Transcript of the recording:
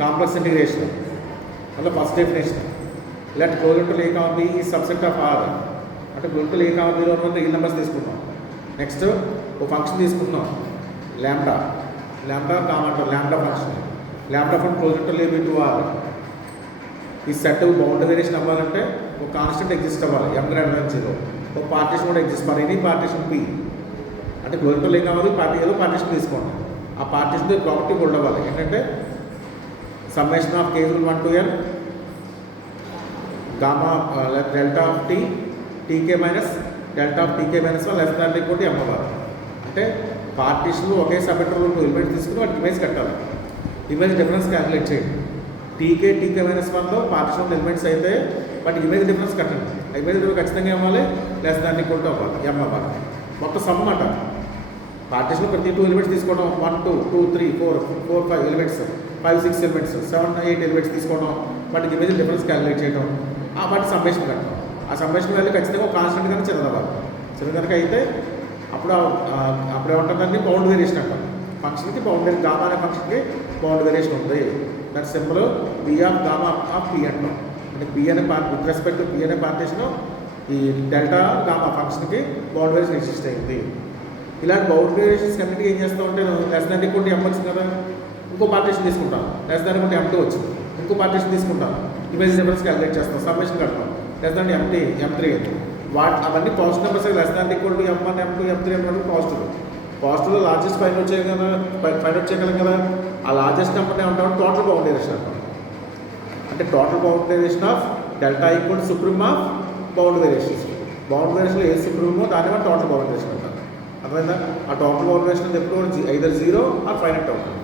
Complex integration మళ్ళీ first definition ఇలాంటి closure a comma b ఈ సబ్సెట్ ఆఫ్ ఆర్ అంటే క్లోజర్ ఏ కామా బిలో ఉన్న రియల్ నెంబర్స్ తీసుకుంటాం. నెక్స్ట్ ఒక ఫంక్షన్ తీసుకుంటున్నాం ల్యాండా కామా అంటాం lambda function. Lambda function closure a b to R. ఈ సెట్ బౌండరీ వేరియేషన్ అవ్వాలంటే ఒక కాన్స్టెంట్ ఎగ్జిస్ట్ అవ్వాలి ఎం గ్రేటర్ దాన్ 0. ఒక పార్టీషన్ కూడా exist for any partition P అంటే క్లోజర్ ఏ కామా పార్టీ ఏదో పార్టీషన్ తీసుకోండి. ఆ పార్టీషన్ ప్రాపర్టీ హోల్డ్ అవ్వాలి ఏంటంటే summation of k equal 1 to n gamma delta of t t k minus delta of t k minus 1 less than equal to m అవ్వాలి. అంటే పార్టీషన్లు ఒకే సబ్జెక్టులో elements తీసుకుని వాటి ఇమేజ్ కట్టాలి. ఇమేజ్ డిఫరెన్స్ క్యాలిక్యులేట్ చేయండి. టీకే మైనస్ 1లో పార్టీషన్ ఎలిమెంట్స్ అయితే వాటి ఇమేజ్ డిఫరెన్స్ కట్టండి. ఇమేజ్ డిఫరెన్స్ ఖచ్చితంగా ఇవ్వాలి లెస్ దాన్ ఈక్వల్ టు అవ్వాలి m అవ్వాలి. మొత్తం సమ్ అన్నమాట. పార్టీషన్లో ప్రతి 2 ఎలిమెంట్స్ తీసుకోవడం 1 2 2 3 4 4 5 ఎలిమెంట్స్ 5 6 ఎలిమెంట్స్ 7 8 ఎలిమెంట్స్ తీసుకోవడం వాటికి ఇమేజ్ డిఫరెన్స్ క్యాలిక్యులేట్ చేయడం వాటి సమ్మేషన్ కట్టడం. ఆ సమ్మేషన్ వాల్యూ ఖచ్చితంగా ఒక కాన్స్టెంట్ కనుక చిన్నదవ్వాలి. చిన్న కనుక అయితే అప్పుడు ఏమంటుందండి బౌండ్ వేరియేషన్ అంటాం. ఫంక్షన్కి బౌండరీ గామా అనే ఫంక్షన్కి బౌండ్ వేరియేషన్ ఉంది. దాని symbol P of gamma of P అంటాం. అంటే పి అనే విత్ రెస్పెక్ట్ టు పి అనే పార్టీషన్ ఈ డెల్టా గామా ఫంక్షన్కి బౌండ్ వేరియేషన్ ఎగ్జిస్ట్ అయింది. ఇలాంటి బౌండ్ వేరియేషన్స్ అన్నింటికి ఏం చేస్తూ ఉంటే less than equal to m వచ్చింది కదా ఇంకో పార్టీషన్ తీసుకుంటాను. Less than equal to m2 వచ్చింది ఇంకో పార్టీషన్ తీసుకుంటాను. ఇమేజ్ డిఫరెన్స్ క్యాలిక్యులేట్ చేస్తాం. సమ్మేషన్ కడతాం. లెస్ దాన్ m3 అవన్నీ positive numbers less than equal to m1 m2 m3 m1 పాజిటివ్లో లార్జెస్ట్ ఫైండ్ అవుట్ చేయగలం కదా. ఆ లార్జెస్ట్ నెంబర్ని ఏమంటాం టోటల్ బౌండ్ వేరియేషన్ అంటాం. అంటే total bound variation of delta equal to supreme of bound variations. Bound వేరియేషన్లో ఏ సుప్రీమో దాన్ని మనం టోటల్ బౌండ్ వేరియేషన్ అంటాం. అర్థమైందా? ఆ టోటల్ బౌండ్ వేరియేషన్ ఎప్పుడు ఐదర్ 0 ఆర్ ఫైనైట్ అవుతుంది.